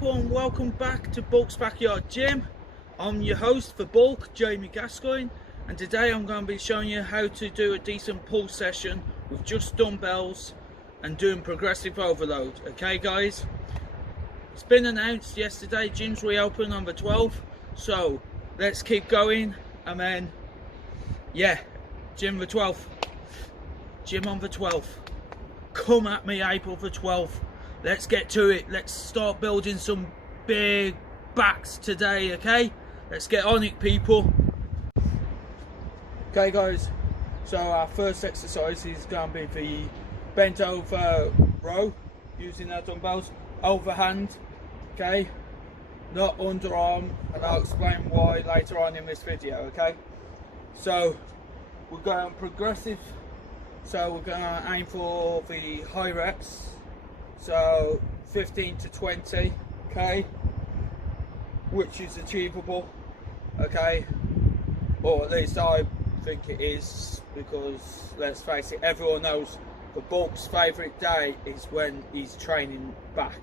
people, and welcome back to Bulk's Backyard Gym. I'm your host for Bulk, Jamie Gascoigne, and today I'm going to be showing you how to do a decent pull session with just dumbbells and doing progressive overload. Okay guys, it's been announced yesterday, gyms reopen on the 12th, so let's keep going. And then yeah, gym on the 12th, come at me April the 12th. Let's get to it. Let's start building some big backs today, okay? Let's get on it, people. Okay guys, so our first exercise is going to be the bent over row using our dumbbells, overhand, okay? Not underarm, and I'll explain why later on in this video, okay? So we're going progressive, so we're going to aim for the high reps. So 15 to 20, okay, which is achievable, okay, or at least I think it is, because let's face it, everyone knows the Bulk's favourite day is when he's training back.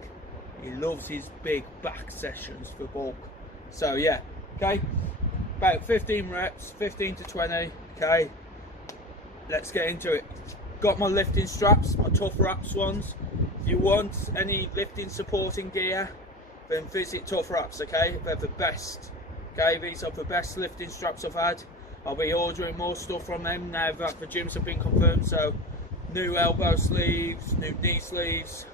He loves his big back sessions for Bulk. So yeah, okay, about 15 reps, 15 to 20, okay, let's get into it. Got my lifting straps, my Tuff wraps ones. If you want any lifting supporting gear, then visit Tuff wraps, okay? They're the best, okay? These are the best lifting straps I've had. I'll be ordering more stuff from them now that the gyms have been confirmed. So new elbow sleeves, new knee sleeves,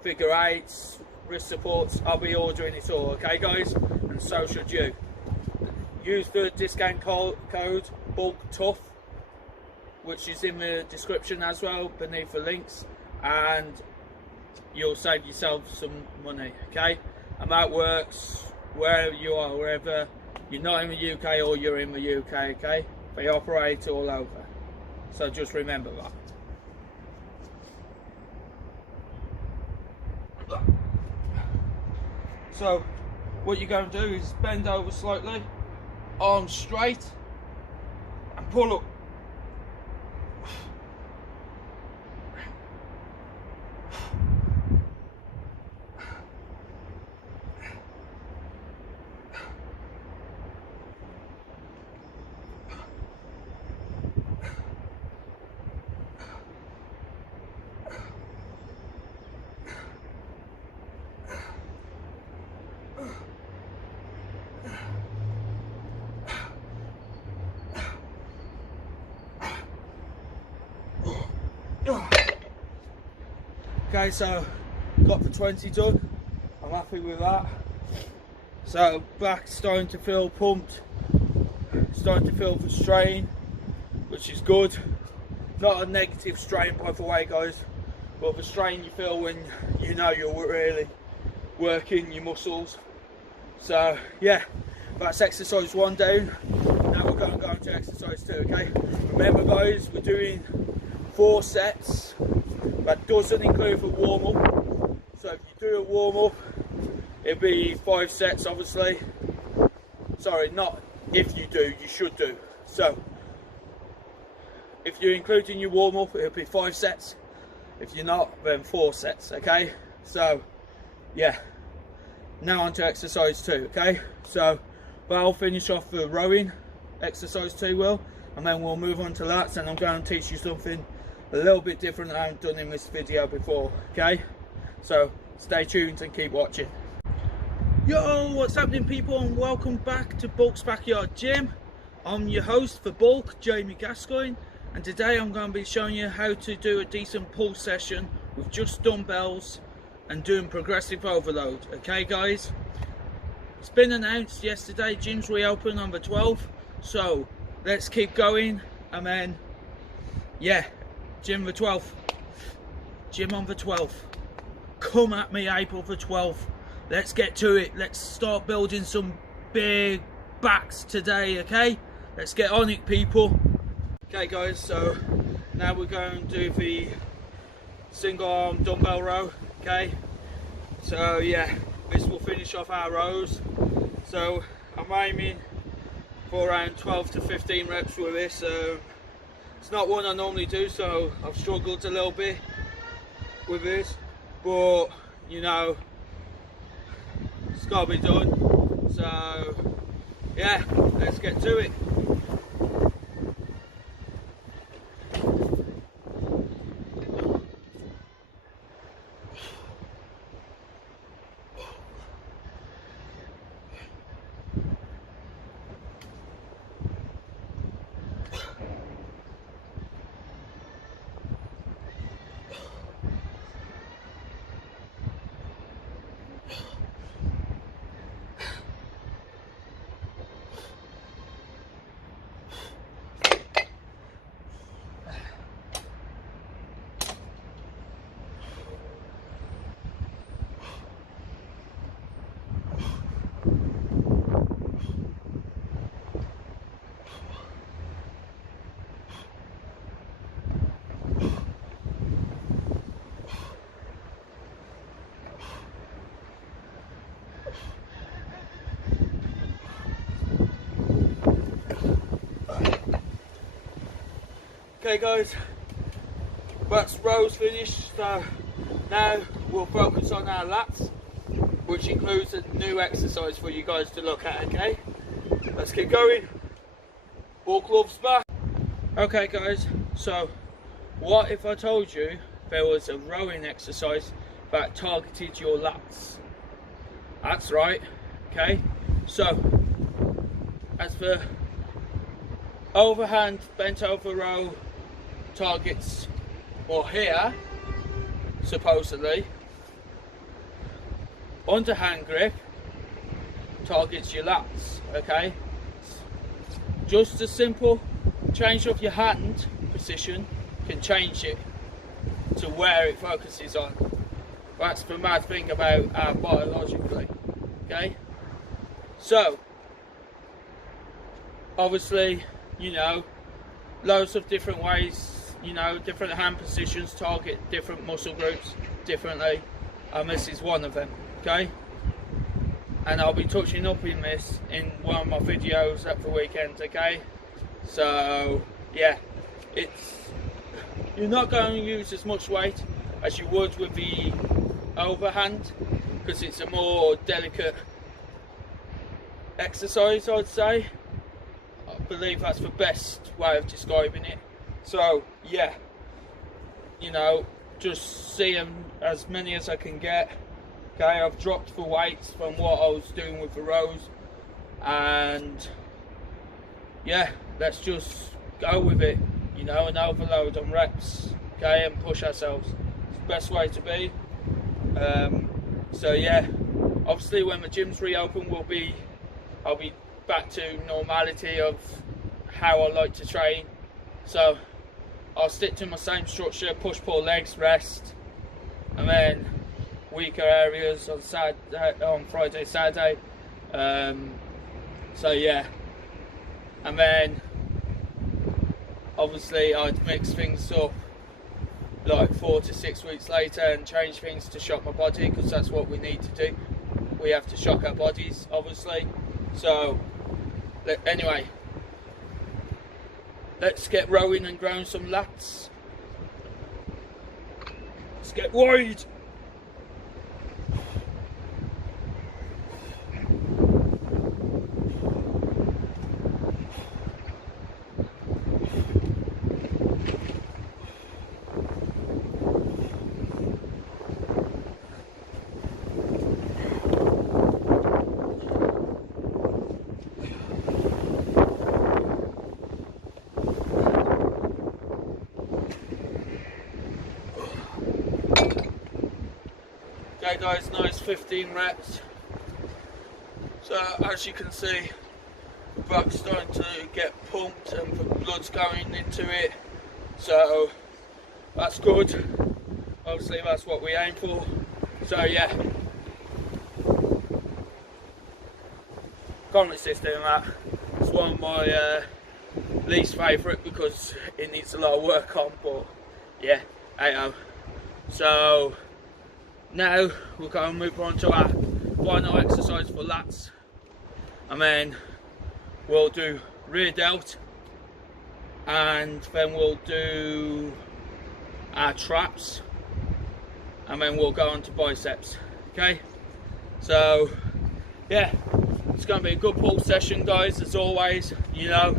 figure eights, wrist supports. I'll be ordering it all, okay guys? And so should you. Use the discount code BULKTUFF, which is in the description as well beneath the links, and you'll save yourself some money, okay? And that works wherever you are, wherever you're not in the UK or you're in the UK, okay? They operate all over, so just remember that. So what you're going to do is bend over slightly, arms straight, and pull up. Okay, so got the 20 done. I'm happy with that. So back's starting to feel pumped, starting to feel the strain, which is good. Not a negative strain, by the way guys, but the strain you feel when you know you're really working your muscles. So yeah, that's exercise 1 down. Now we're going to go into exercise 2, okay? Remember guys, we're doing 4 sets. That doesn't include the warm-up. So if you do a warm-up, it'll be 5 sets obviously. Sorry, not if you do, you should do. So if you're including your warm-up, it'll be 5 sets. If you're not, then 4 sets, okay? So yeah, now on to exercise 2, okay? So I'll finish off the rowing, exercise 2 will, and then we'll move on to lats, and I'm going to teach you something a little bit different than I've done in this video before, okay? So stay tuned and keep watching. Yo, what's happening people, and welcome back to Bulk's Backyard Gym. I'm your host for Bulk, Jamie Gascoigne, and today I'm going to be showing you how to do a decent pull session with just dumbbells and doing progressive overload, okay guys? It's been announced yesterday, gyms reopen on the 12th, so let's keep going. And then yeah, gym on the 12th, come at me April the 12th. Let's get to it. Let's start building some big backs today, okay? Let's get on it, people. Okay guys, so now we're going to do the single arm dumbbell row, okay? So yeah, this will finish off our rows. So I'm aiming for around 12 to 15 reps with this. It's not one I normally do, so I've struggled a little bit with this, but you know, got to be done. So yeah, let's get to it. Okay guys, that's rows finished, so now we'll focus on our lats, which includes a new exercise for you guys to look at, okay? Let's get going. Ball gloves back. Okay guys, so what if I told you there was a rowing exercise that targeted your lats? That's right, okay? So, as for overhand bent over row targets, or here, supposedly, underhand grip targets your lats, okay? Just a simple change of your hand position can change it to where it focuses on. That's the mad thing about biologically, okay? So, obviously, you know, loads of different ways, you know, different hand positions target different muscle groups differently, and this is one of them, okay? And I'll be touching up in this in one of my videos at the weekend, okay? So yeah, you're not going to use as much weight as you would with the overhand, because it's a more delicate exercise, I'd say. I believe that's the best way of describing it. So yeah, you know, just see them as many as I can get. Okay, I've dropped the weights from what I was doing with the rows, and yeah, let's just go with it, you know, and overload on reps, okay, and push ourselves. It's the best way to be. So yeah, obviously when the gyms reopen, I'll be back to normality of how I like to train. So I'll stick to my same structure: push, pull, legs, rest, and then weaker areas on Friday, Saturday. So yeah, and then obviously I'd mix things up like 4 to 6 weeks later and change things to shock my body, because that's what we need to do. We have to shock our bodies, obviously. So anyway, let's get rowing and growing some lats. Let's get wide. Okay guys, nice 15 reps. So as you can see, the back's starting to get pumped and the blood's going into it, so that's good. Obviously that's what we aim for. So yeah, can't resist doing that. It's one of my least favourite because it needs a lot of work on, but yeah, hey-ho. So now we're going to move on to our final exercise for lats, and then we'll do rear delt, and then we'll do our traps, and then we'll go on to biceps. Okay, so yeah, it's going to be a good pull session, guys, as always. You know,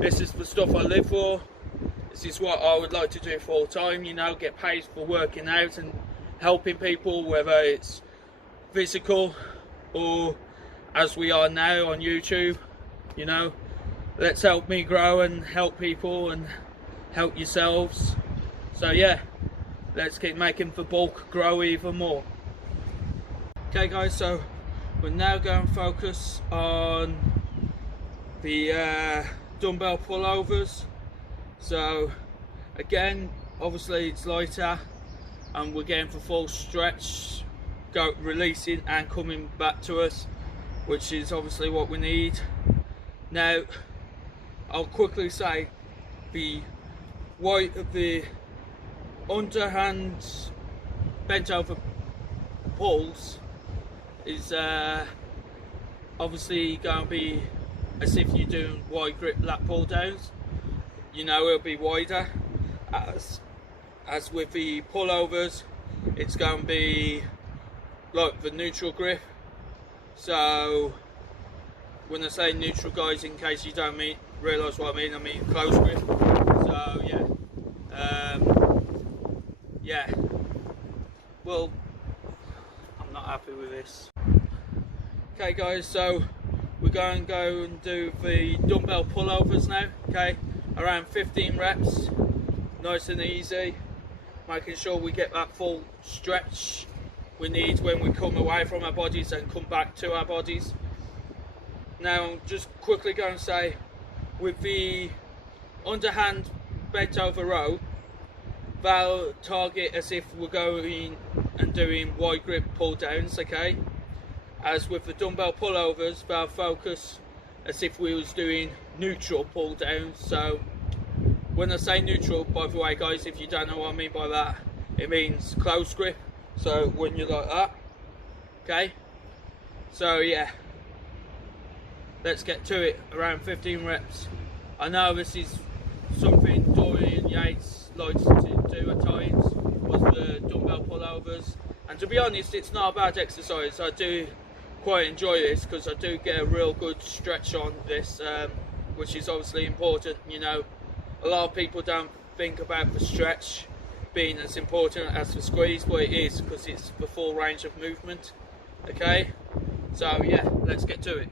this is the stuff I live for. This is what I would like to do full time, you know, get paid for working out and helping people, whether it's physical or as we are now on YouTube. You know, let's help me grow and help people and help yourselves. So yeah, let's keep making the bulk grow even more. Okay guys, so we're now going to focus on the dumbbell pullovers. So again, obviously it's lighter and we're getting for full stretch, releasing and coming back to us, which is obviously what we need. Now I'll quickly say the underhand bent over pulls is obviously going to be as if you're doing wide grip lat pull downs. You know, it'll be wider. As with the pullovers, it's going to be like the neutral grip. So when I say neutral, guys, in case you don't realise what I mean close grip. So yeah, well, I'm not happy with this. Okay guys, so we're going to go and do the dumbbell pullovers now. Okay, around 15 reps, nice and easy, making sure we get that full stretch we need when we come away from our bodies and come back to our bodies. Now I'm just quickly going to say, with the underhand bent over row, they'll target as if we're going and doing wide grip pull downs, okay? As with the dumbbell pullovers, they'll focus as if we was doing neutral pull downs. So when I say neutral, by the way guys, if you don't know what I mean by that, it means close grip. So when you're like that, okay? So yeah, let's get to it, around 15 reps. I know this is something Dorian Yates likes to do at times, was the dumbbell pullovers. And to be honest, it's not a bad exercise. I do quite enjoy this because I do get a real good stretch on this, which is obviously important. You know, a lot of people don't think about the stretch being as important as the squeeze, but it is, because it's the full range of movement. Okay, so yeah, let's get to it.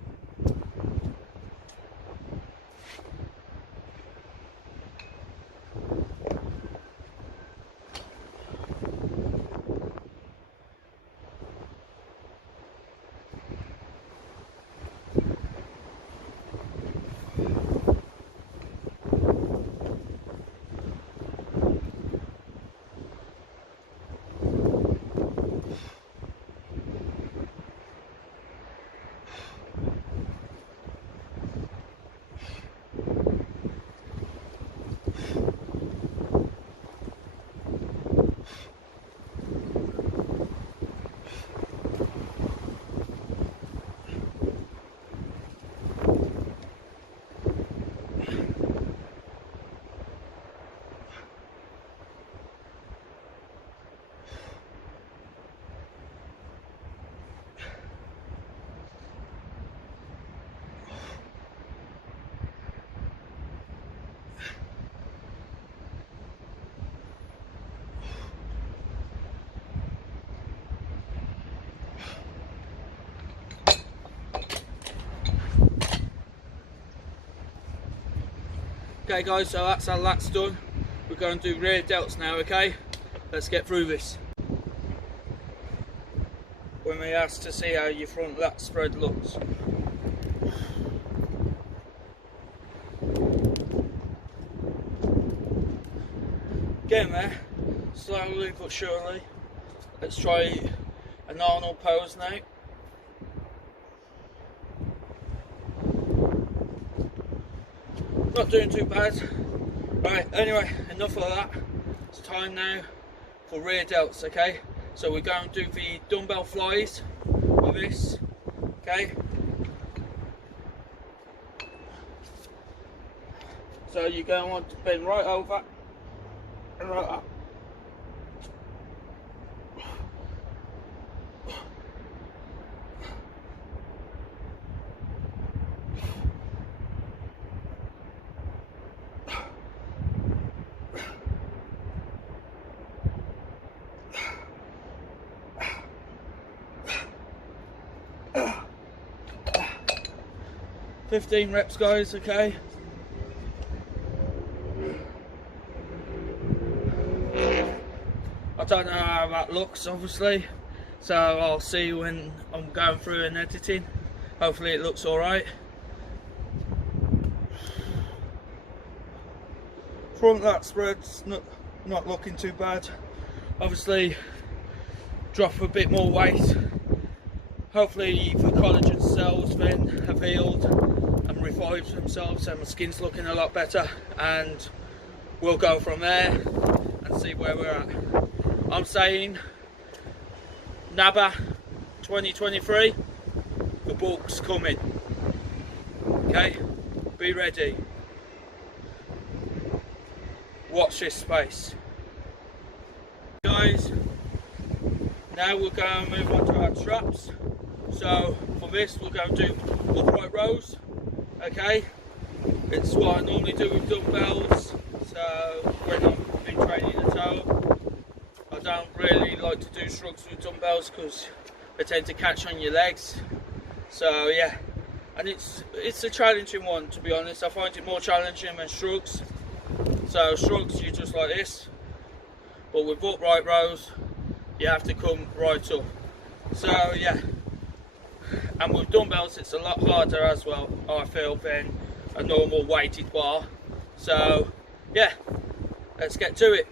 Okay guys, so that's our lats done. We're going to do rear delts now, okay? Let's get through this. When we asked to see how your front lat spread looks. Getting there, slowly but surely. Let's try an Arnold pose now. Not doing too bad. Right, anyway, enough of that. It's time now for rear delts, okay? So we're going to do the dumbbell flies with this, okay? So you're going to want to bend right over and right up. 15 reps, guys, okay? I don't know how that looks, obviously, so I'll see when I'm going through and editing. Hopefully it looks alright. Front lat spread's not looking too bad. Obviously, drop a bit more weight. Hopefully the collagen cells then have healed and revived themselves and my skin's looking a lot better, and we'll go from there and see where we're at. I'm saying NABA 2023, the bulk's coming. Okay, be ready. Watch this space. Guys, now we're going to move on to our traps. So for this we're going to do upright rows. Okay, it's what I normally do with dumbbells. So when I've been training at home, I don't really like to do shrugs with dumbbells because they tend to catch on your legs. So yeah, and it's a challenging one, to be honest. I find it more challenging than shrugs. So shrugs, you just like this, but with upright rows you have to come right up. So yeah, and with dumbbells it's a lot harder as well, I feel, than a normal weighted bar. So yeah, let's get to it.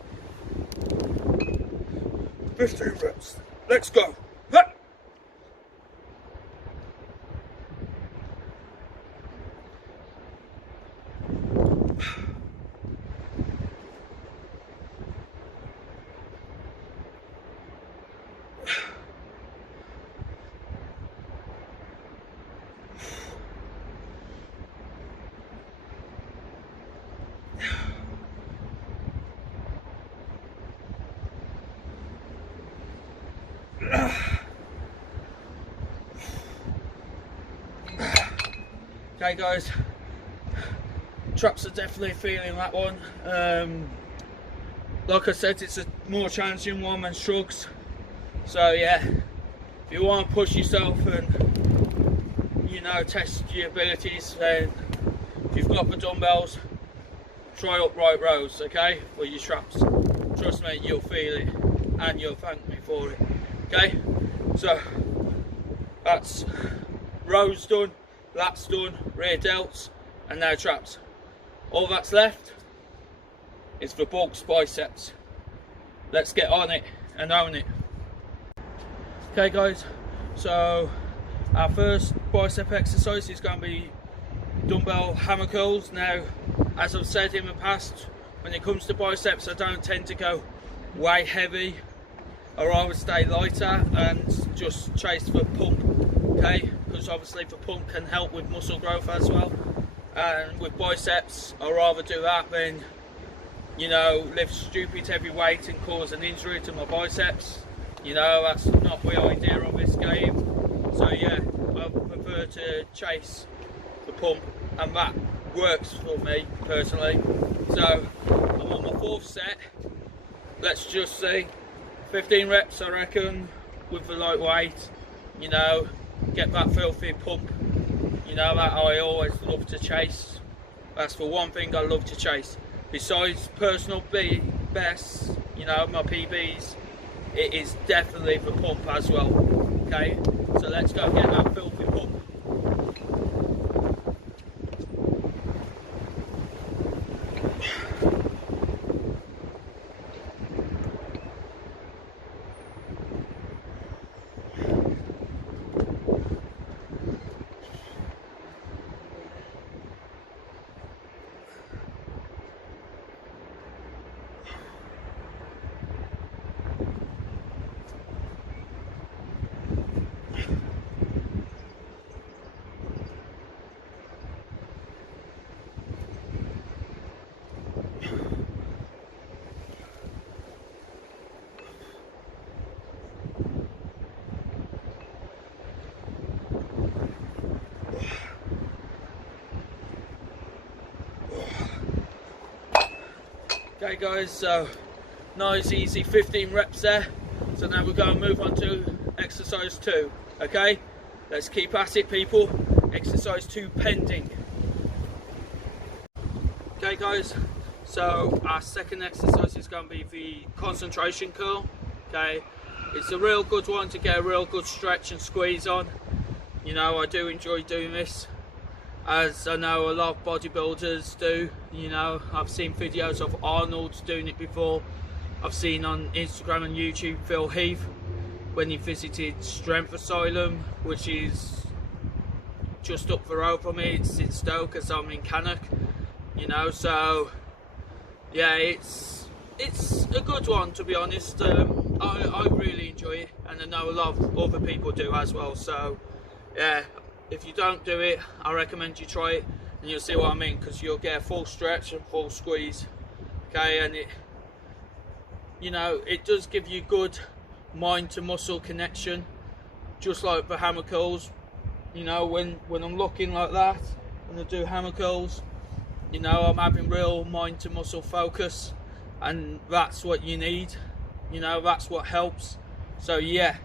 15 reps, let's go. Okay guys, traps are definitely feeling that one. Like I said, it's a more challenging one than shrugs. So yeah, if you want to push yourself and, you know, test your abilities, then if you've got the dumbbells, try upright rows, okay, for your traps. Trust me, you'll feel it and you'll thank me for it. Okay, so that's rows done, lats done, rear delts, and now traps. All that's left is the bulks biceps. Let's get on it and own it. Okay guys, so our first bicep exercise is going to be dumbbell hammer curls. Now, as I've said in the past, when it comes to biceps I don't tend to go way heavy. I rather stay lighter and just chase the pump, okay? Because obviously the pump can help with muscle growth as well. And with biceps, I'd rather do that than, you know, lift stupid heavy weight and cause an injury to my biceps. You know, that's not the idea of this game. So yeah, I prefer to chase the pump, and that works for me personally. So I'm on my fourth set. Let's just see. 15 reps I reckon with the lightweight, you know, get that filthy pump, you know, that I always love to chase. That's the one thing I love to chase. Besides personal bests, you know, my PBs, it is definitely the pump as well, okay? So let's go get that filthy pump. Okay guys, so nice easy 15 reps there. So now we're going to move on to exercise 2, okay? Let's keep at it, people. exercise 2 pending. Okay guys, so our second exercise is going to be the concentration curl. Okay, it's a real good one to get a real good stretch and squeeze on. You know, I do enjoy doing this, as I know a lot of bodybuilders do. You know, I've seen videos of Arnold doing it before. I've seen on Instagram and YouTube Phil Heath when he visited Strength Asylum, which is just up the road from me. It's in Stoke, as I'm in Cannock. You know, so yeah, it's a good one, to be honest. I really enjoy it, and I know a lot of other people do as well. So yeah, if you don't do it, I recommend you try it, and you'll see what I mean, because you'll get a full stretch and full squeeze. Okay, and it, you know, it does give you good mind to muscle connection, just like the hammer curls. You know, when I'm looking like that and I do hammer curls, you know, I'm having real mind to muscle focus, and that's what you need. You know, that's what helps. So yeah,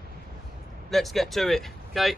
let's get to it. Okay.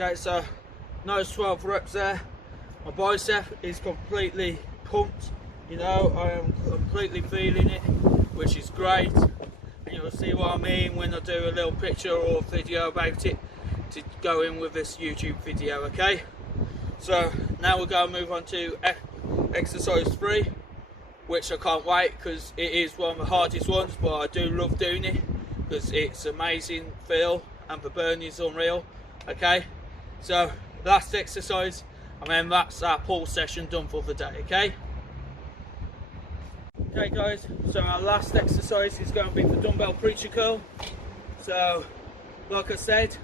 Okay, so nice 12 reps there. My bicep is completely pumped. You know, I am completely feeling it, which is great. And you'll see what I mean when I do a little picture or video about it to go in with this YouTube video. Okay, so now we're going to move on to exercise 3, which I can't wait, because it is one of the hardest ones, but I do love doing it because it's amazing feel and the burn is unreal. Okay, so last exercise, and then that's our pull session done for the day. Okay guys, so our last exercise is going to be the dumbbell preacher curl. So like I said,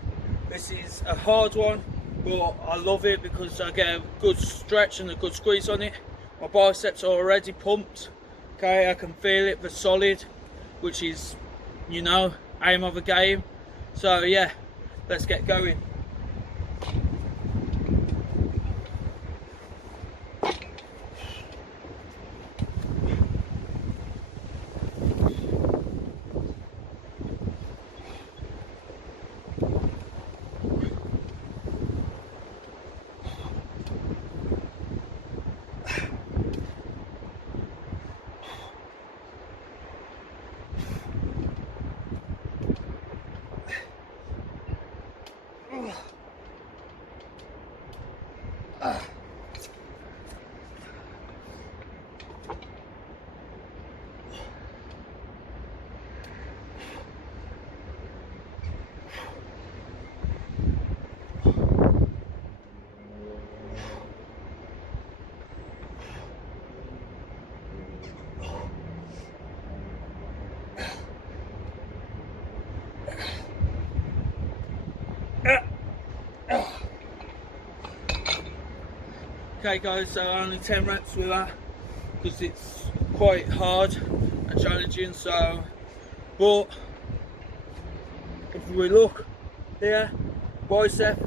this is a hard one, but I love it because I get a good stretch and a good squeeze on it. My biceps are already pumped. Okay, I can feel it, the solid, which is, you know, aim of the game. So yeah, let's get going. Okay guys, so only 10 reps with that because it's quite hard and challenging. So, but if we look here, bicep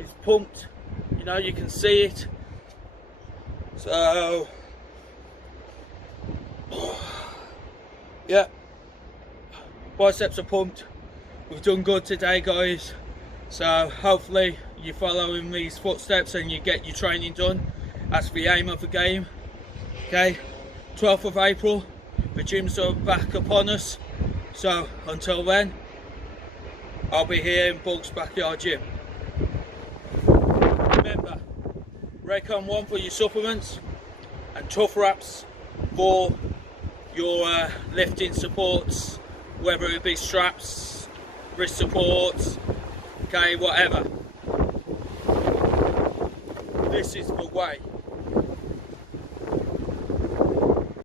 is pumped, you know, you can see it. So yeah, biceps are pumped. We've done good today guys, so hopefully you're following these footsteps and you get your training done. That's the aim of the game. Okay, 12th of April, the gyms are back upon us, so until then I'll be here in Bulk's Backyard Gym. Remember, Raycon 1 for your supplements, and Tuff wraps for your lifting supports, whether it be straps, wrist supports, okay, whatever. This is the way.